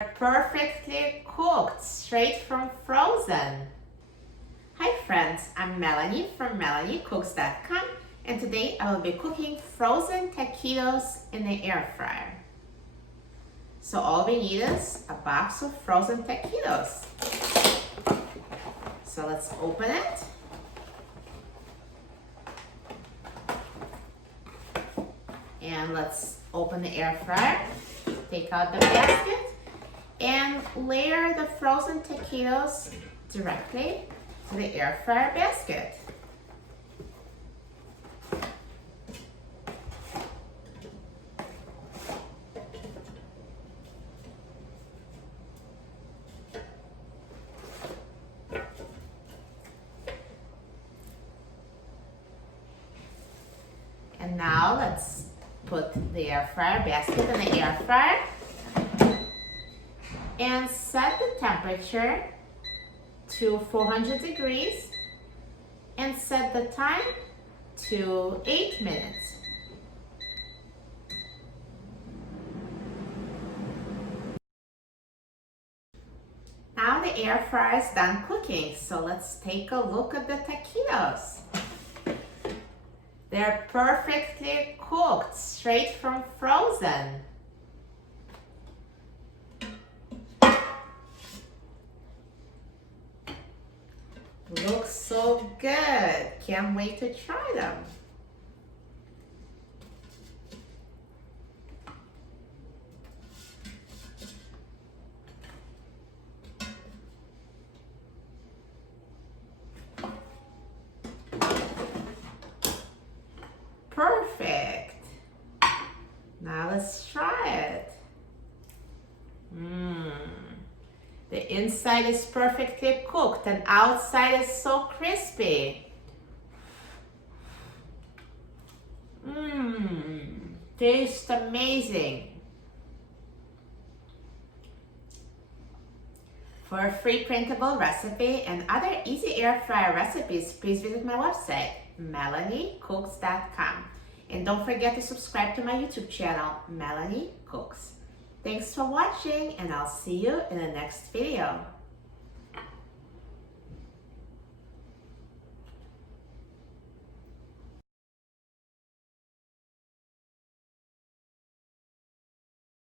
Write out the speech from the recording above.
Perfectly cooked, straight from frozen. Hi friends, I'm Melanie from MelanieCooks.com, and today I will be cooking frozen taquitos in the air fryer. So all we need is a box of frozen taquitos. So let's open it. And let's open the air fryer, take out the basket, and layer the frozen taquitos directly to the air fryer basket. And now let's put the air fryer basket in the air fryer and set the temperature to 400 degrees and set the time to 8 minutes. Now the air fryer is done cooking, so let's take a look at the taquitos. They're perfectly cooked, straight from frozen. Looks so good. Can't wait to try them. Perfect. Now let's try it. The inside is perfectly cooked and outside is so crispy. Tastes amazing. For a free printable recipe and other easy air fryer recipes, please visit my website, MelanieCooks.com. And don't forget to subscribe to my YouTube channel, Melanie Cooks. Thanks for watching, and I'll see you in the next video.